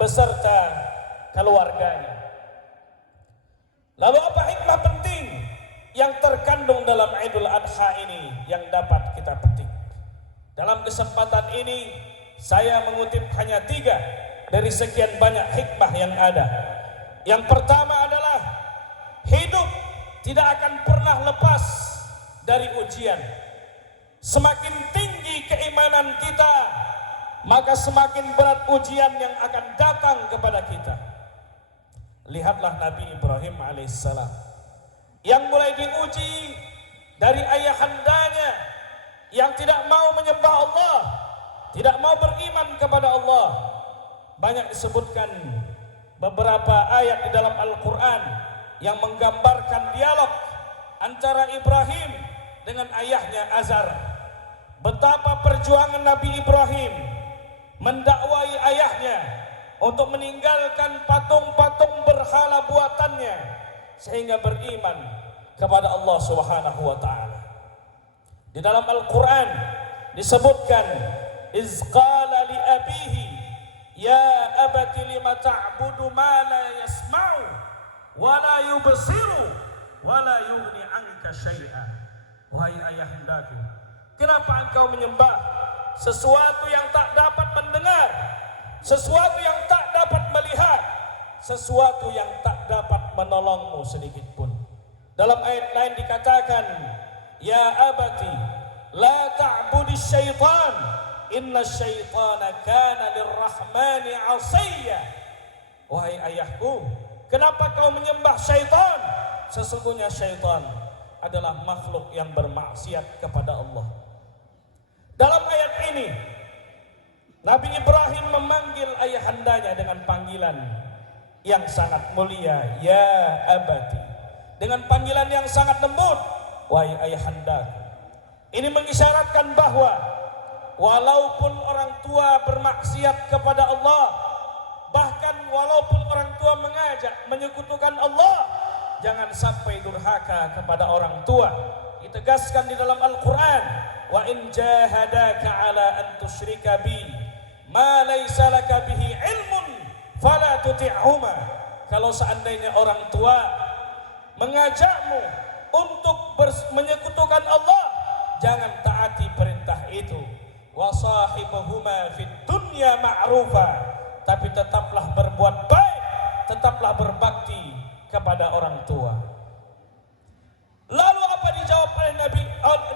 beserta keluarganya. Lalu apa hikmah penting yang terkandung dalam Idul Adha ini yang dapat kita petik? Dalam kesempatan ini saya mengutip hanya 3 dari sekian banyak hikmah yang ada. Yang pertama adalah hidup tidak akan pernah lepas dari ujian. Semakin tinggi keimanan kita, maka semakin berat ujian yang akan datang kepada kita. Lihatlah Nabi Ibrahim alaihissalam yang mulai diuji dari ayahandanya yang tidak mau menyembah Allah, tidak mau beriman kepada Allah. Banyak disebutkan beberapa ayat di dalam Al-Quran yang menggambarkan dialog antara Ibrahim dengan ayahnya Azar. Betapa perjuangan Nabi Ibrahim mendakwai ayahnya untuk meninggalkan patung-patung berhala buatannya sehingga beriman kepada Allah Subhanahu wa taala. Di dalam Al-Quran disebutkan, iz qala li abihi ya abati lima ta'budu ma la yasma'u wa la yubsiru wa la yughni anka syai'a. Wahai ayahandaku, kenapa engkau menyembah sesuatu yang tak dapat mendengar, sesuatu yang tak dapat melihat, sesuatu yang tak dapat menolongmu sedikit pun? Dalam ayat lain dikatakan, ya abati la ta'budi syaitan inna syaitana kana lirrahmani asiyya. Wahai ayahku, kenapa kau menyembah syaitan? Sesungguhnya syaitan adalah makhluk yang bermaksiat kepada Allah. Dalam ayat ini Nabi Ibrahim memanggil ayahandanya dengan panggilan yang sangat mulia, ya abati, dengan panggilan yang sangat lembut, wahai ayahandaku. Ini mengisyaratkan bahwa walaupun orang tua bermaksiat kepada Allah, bahkan walaupun orang tua mengajak menyekutukan Allah, jangan sampai durhaka kepada orang tua. Ditegaskan di dalam Al-Quran, wa in jahadaka ala an tusyrika bi ma laysa laka bihi ilmun fala tuti'huma. Kalau seandainya orang tua mengajakmu untuk menyekutukan Allah, jangan taati perintah itu. Wa sahibuhuma fid dunya ma'rufa, tapi tetaplah berbuat baik, tetaplah berbakti kepada orang tua. Lalu apa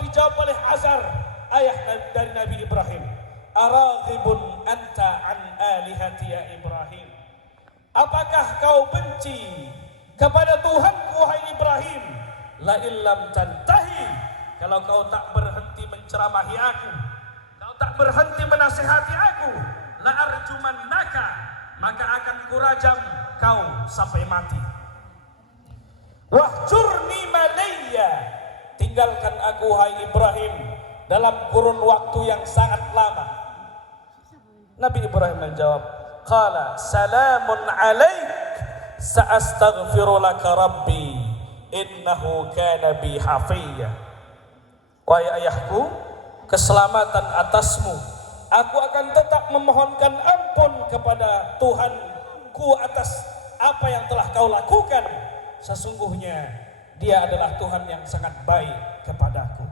dijawab oleh Azar, ayah dari Nabi Ibrahim? Araghibun anta an alihati ya Ibrahim. Apakah kau benci kepada Tuhanku wahai Ibrahim? La illam tantahi, kalau kau tak berhenti menceramahi aku, kau tak berhenti menasihati aku, la arjumannaka, maka akan kurajam kau sampai mati. Wahjurni malayya, tinggalkan aku wahai Ibrahim dalam kurun waktu yang sangat lama. Nabi Ibrahim menjawab, qala salamun alaik sa'astaghfiru laka rabbi innahu kana bi hafiyya. Wahai ayahku, keselamatan atasmu, aku akan tetap memohonkan ampun kepada Tuhanku atas apa yang telah kau lakukan. Sesungguhnya Dia adalah Tuhan yang sangat baik kepadaku.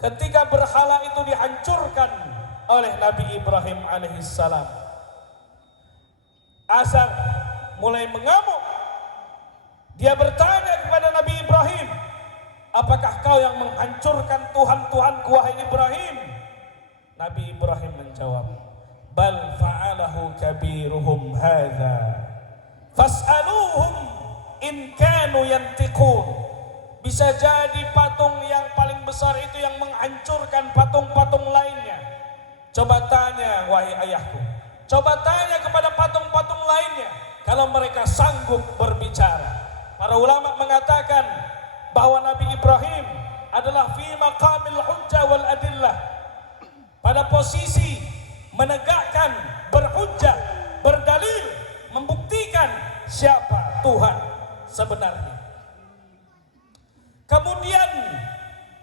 Ketika berhala itu dihancurkan oleh Nabi Ibrahim alaihissalam, Azar mulai mengamuk. Dia bertanya kepada Nabi Ibrahim, apakah kau yang menghancurkan Tuhan-Tuhanku wahai Ibrahim? Nabi Ibrahim menjawab, bal fa'alahu kabiruhum hadza fas'aluhum in kanu yantiqun. Bisa jadi patung yang paling besar itu yang menghancurkan patung-patung lainnya. Coba tanya wahai ayahku, coba tanya kepada patung-patung lainnya kalau mereka sanggup berbicara. Para ulama mengatakan bahwa Nabi Ibrahim adalah fi maqamil hujjah wal adillah, pada posisi menegakkan, berhujjah, berdalil, membuktikan siapa Tuhan sebenarnya. Kemudian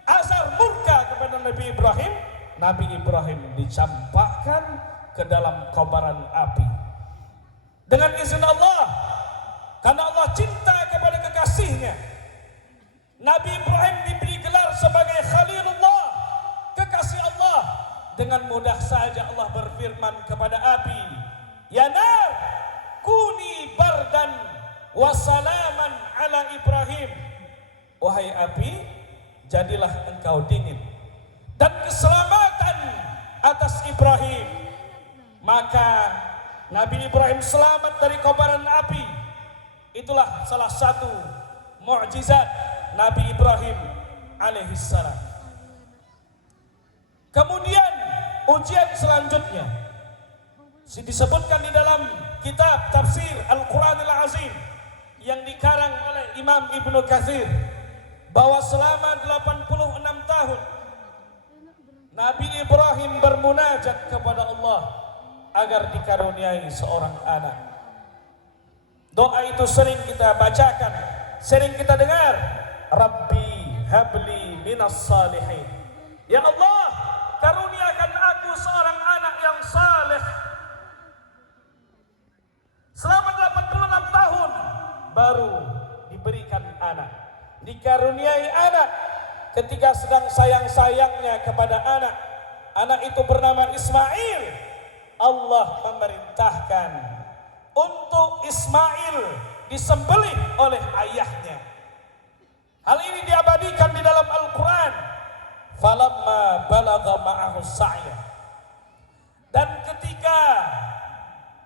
Azar murka kepada Nabi Ibrahim. Nabi Ibrahim dicampakkan ke dalam kobaran api. dengan izin Allah, karena Allah cinta kepada kekasihnya. Nabi Ibrahim diberi gelar sebagai Khalilullah, kekasih Allah. Dengan mudah saja Allah berfirman kepada api, ya nar kuni bardan wa salaman ala Ibrahim. Wahai api, jadilah engkau dingin dan keselamatan atas Ibrahim. Maka Nabi Ibrahim selamat dari kobaran api. Itulah salah satu mukjizat Nabi Ibrahim alaihissalam. Kemudian ujian selanjutnya disebutkan di dalam kitab tafsir Al-Quranil Azim yang dikarang oleh Imam Ibnu Katsir, bahwa selama 86 tahun Nabi Ibrahim bermunajat kepada Allah agar dikaruniai seorang anak. Doa itu sering kita bacakan, sering kita dengar, Rabbi habli minas salihin. Ya Allah, karuniakan aku seorang anak yang saleh. Selama 86 tahun baru diberikan anak, dikaruniai anak. Ketika sedang sayang-sayangnya kepada anak, anak itu bernama Ismail. Allah memerintahkan untuk Ismail disembelih oleh ayahnya. Hal ini diabadikan di dalam Al-Quran. Falamma balagha ma'ahu sa'ya. Dan ketika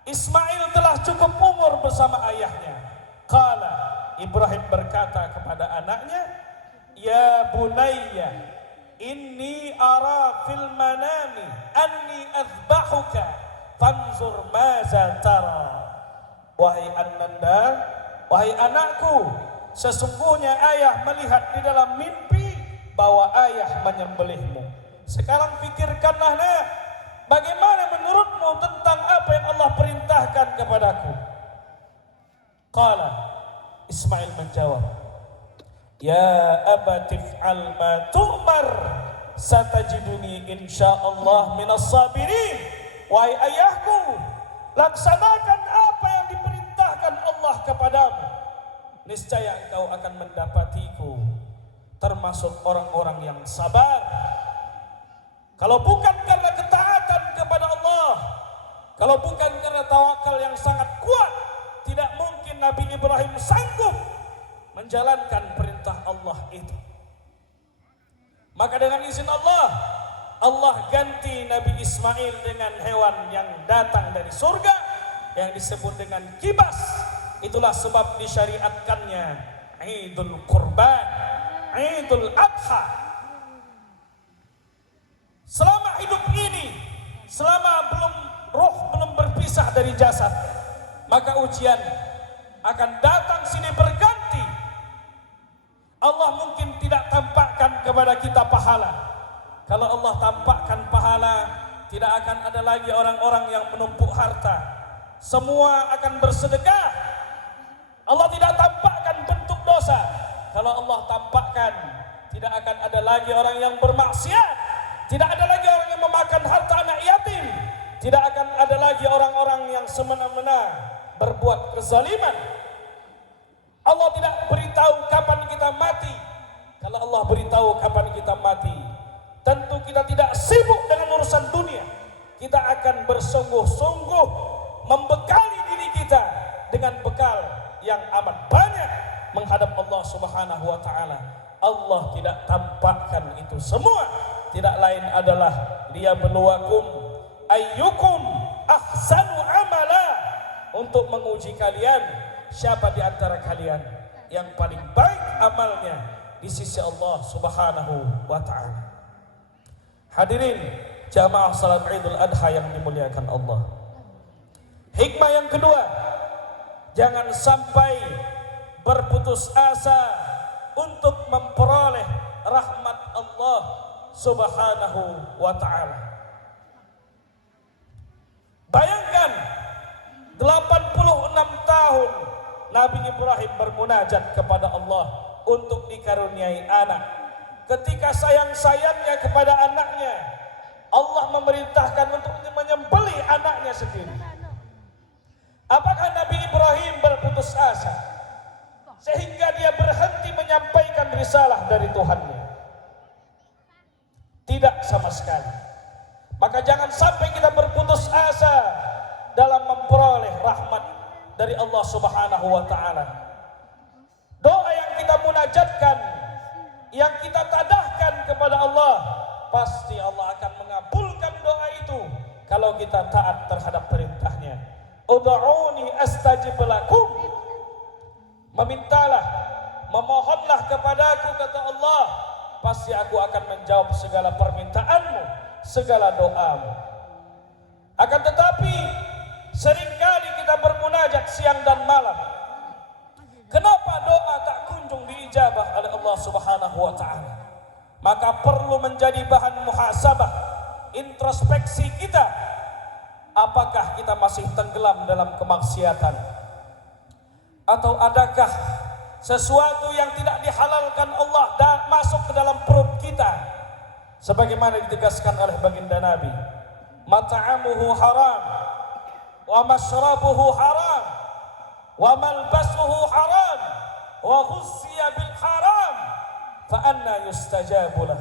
Ismail telah cukup umur bersama ayahnya, qala, Ibrahim berkata kepada anaknya, ya bunayya inni ara fil manami anni azbahuka fanzur maza tara. Wahai ananda, wahai anakku, sesungguhnya ayah melihat di dalam mimpi bahwa ayah menyembelihmu. Sekarang pikirkanlah nak, bagaimana menurutmu tentang apa yang Allah perintahkan kepadaku? Qala, Ismail menjawab, ya abati f'al ma tu'mar satajiduni insyaallah minas sabirin. Wahai ayahku, laksanakan apa yang diperintahkan Allah kepadamu, niscaya engkau akan mendapatiku termasuk orang-orang yang sabar. Kalau bukan karena ketaatan kepada Allah, kalau bukan karena tawakal yang sangat kuat, tidak mungkin Nabi Ibrahim sanggup menjalankan perintah Allah itu. Maka dengan izin Allah, Allah ganti Nabi Ismail dengan hewan yang datang dari surga yang disebut dengan kibas. Itulah sebab disyariatkannya Idul Qurban, Idul Adha. Selama hidup ini, selama roh belum berpisah dari jasad, maka ujian akan datang sini berganti. Allah mungkin tidak tampakkan kepada kita pahala. Kalau Allah tampakkan pahala, tidak akan ada lagi orang-orang yang menumpuk harta. Semua akan bersedekah. Allah tidak tampakkan bentuk dosa. Kalau Allah tampakkan, tidak akan ada lagi orang yang bermaksiat. Tidak ada lagi orang yang memakan harta anak yatim. Tidak akan ada lagi orang-orang yang semena-mena berbuat kezaliman. Allah tidak beritahu kapan kita mati. Kalau Allah beritahu kapan kita mati, tentu kita tidak sibuk dengan urusan dunia. Kita akan bersungguh-sungguh membekali diri kita dengan bekal yang amat banyak menghadap Allah Subhanahu wa taala. Allah tidak tampakkan itu semua, tidak lain adalah liyabluwakum ayyukum ahsanu amala, untuk menguji kalian siapa di antara kalian yang paling baik amalnya di sisi Allah Subhanahu wa taala. Hadirin jamaah salat Idul Adha yang dimuliakan Allah. Hikmah yang kedua, jangan sampai berputus asa untuk memperoleh rahmat Allah Subhanahu wa taala. Bayangkan 86 tahun Nabi Ibrahim bermunajat kepada Allah untuk dikaruniai anak. Ketika sayang-sayangnya kepada anaknya, Allah memerintahkan untuk menyembelih anaknya sendiri. Apakah kebutuhannya. Tidak sama sekali. Maka jangan sampai kita berputus asa dalam memperoleh rahmat dari Allah Subhanahu wa taala. Doa yang kita munajatkan, yang kita tadahkan kepada Allah, pasti Allah akan mengabulkan doa itu kalau kita taat terhadap perintahnya. Ud'uni astajib lakum. Memintalah, memohonlah kepadaku, kata Allah, pasti aku akan menjawab segala permintaanmu, segala doamu. Akan tetapi seringkali kita bermunajat siang dan malam. Kenapa doa tak kunjung diijabah oleh Allah Subhanahu wa taala? Maka perlu menjadi bahan muhasabah, introspeksi kita. Apakah kita masih tenggelam dalam kemaksiatan? Atau adakah sesuatu yang tidak dihalalkan Allah masuk ke dalam perut kita? Sebagaimana ditegaskan oleh baginda Nabi, mat'amuhu haram, wa mashrabuhu haram, wa malbasuhu haram, wa ghuzziya bil haram, fa anna yustajabu lah.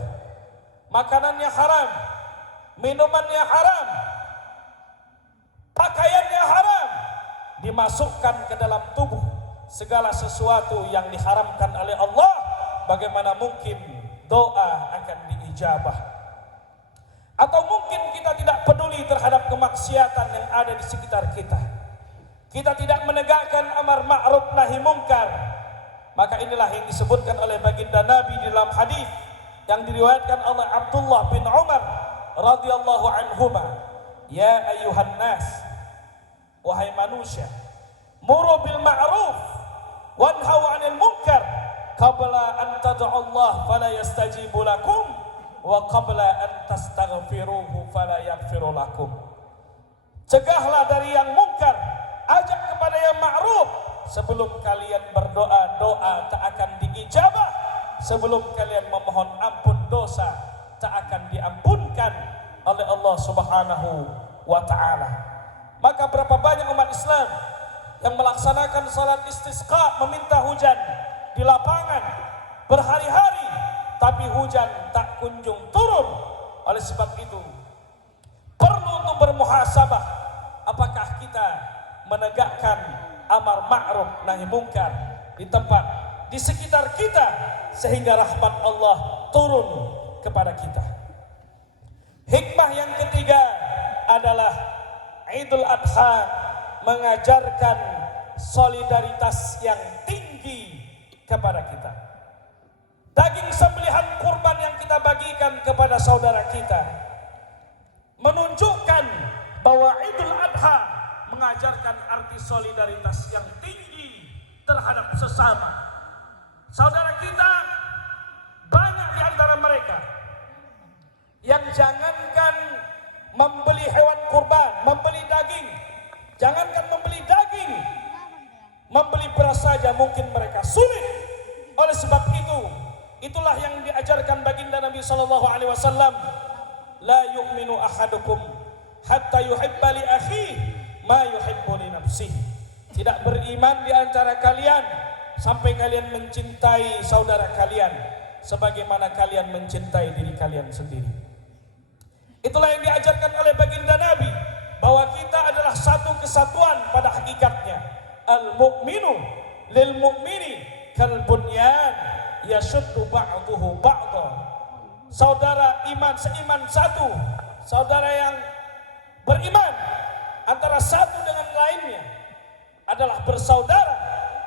Makanannya haram, minumannya haram, pakaiannya haram, dimasukkan ke dalam tubuh segala sesuatu yang diharamkan oleh Allah. Bagaimana mungkin doa akan diijabah? Atau mungkin kita tidak peduli terhadap kemaksiatan yang ada di sekitar kita. Kita tidak menegakkan amar ma'ruf nahi mungkar. Maka inilah yang disebutkan oleh baginda Nabi di dalam hadis yang diriwayatkan oleh Abdullah bin Umar radhiyallahu anhuma. Ya ayuhan nas, wahai manusia, muru bil ma'ruf wanhau 'anil munkar qabla an tad'u Allah fala yastajibu lakum wa qabla an tastaghfiruhu fala yaghfiru lakum. Cegahlah dari yang mungkar, ajak kepada yang ma'ruf. Sebelum kalian berdoa, doa tak akan diijabah. Sebelum kalian memohon ampun dosa, tak akan diampunkan oleh Allah Subhanahu wa ta'ala. Maka berapa banyak umat Islam yang melaksanakan salat istisqa, meminta hujan di lapangan berhari-hari, tapi hujan tak kunjung turun. Oleh sebab itu perlu untuk bermuhasabah, apakah kita menegakkan amar ma'ruf nahi mungkar di tempat, di sekitar kita, sehingga rahmat Allah turun kepada kita. Hikmah yang ketiga adalah Idul Adha mengajarkan solidaritas yang tinggi kepada kita. Daging sembelihan kurban yang kita bagikan kepada saudara kita menunjukkan bahwa Idul Adha mengajarkan arti solidaritas yang tinggi terhadap sesama. Saudara kita banyak di antara mereka yang jangankan membeli hewan kurban, membeli daging, jangankan membeli daging, membeli beras saja mungkin mereka sulit. Oleh sebab itu, itulah yang diajarkan baginda Nabi sallallahu alaihi wasallam, la yu'minu ahadukum hatta yuhibba li akhihi ma yuhibbu li nafsihi. Tidak beriman di antara kalian sampai kalian mencintai saudara kalian sebagaimana kalian mencintai diri kalian sendiri. Itulah yang diajarkan oleh baginda Nabi, bahwa kita adalah satu kesatuan pada hakikatnya. Al-mu'minu lil mu'mini kal bunyan yashuddu ba'duhu ba'dha. Saudara iman seiman satu, saudara yang beriman antara satu dengan lainnya adalah bersaudara,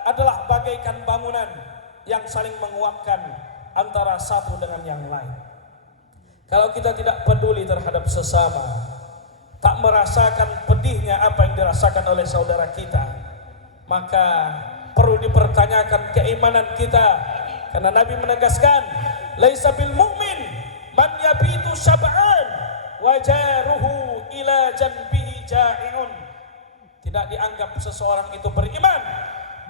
adalah bagaikan bangunan yang saling menguatkan antara satu dengan yang lain. Kalau kita tidak peduli terhadap sesama, tak merasakan pedihnya apa yang dirasakan oleh saudara kita, maka perlu dipertanyakan keimanan kita. Karena Nabi menegaskan, laisa bil mu'min man yabitu syab'an wa jaruhu ila janbihi ja'iun. Tidak dianggap seseorang itu beriman,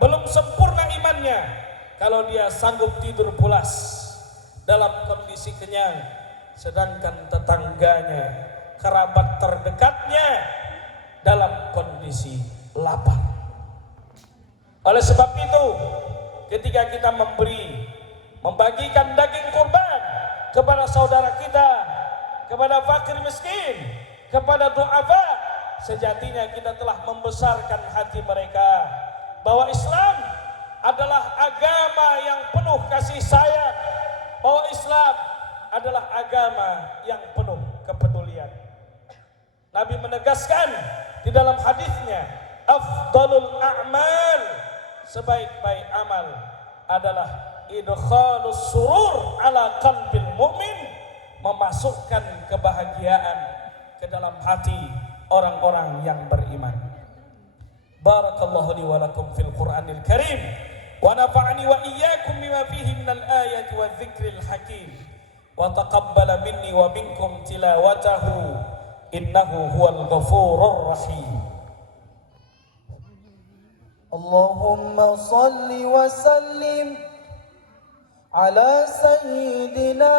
belum sempurna imannya, kalau dia sanggup tidur pulas dalam kondisi kenyang, sedangkan tetangganya, kerabat terdekatnya dalam kondisi lapar. Oleh sebab itu, ketika kita membagikan daging kepada saudara kita, kepada fakir miskin, kepada du'afa, sejatinya kita telah membesarkan hati mereka bahwa Islam adalah agama yang penuh kasih sayang, bahwa Islam adalah agama yang penuh kepedulian. Nabi menegaskan di dalam hadisnya, afdalul a'mal, sebaik-baik amal adalah idkhalus surur ala qalbil mu'min, memasukkan kebahagiaan ke dalam hati orang-orang yang beriman. Barakallahu li wa lakum fil Qur'anil Karim wa nafa'ani wa iyyakum bima fihi minal ayati wa dzikril hakim wa taqabbala minni wa minkum tilawatahu innahu huwal ghafurur rahim. Allahumma salli wa sallim ala sayyidina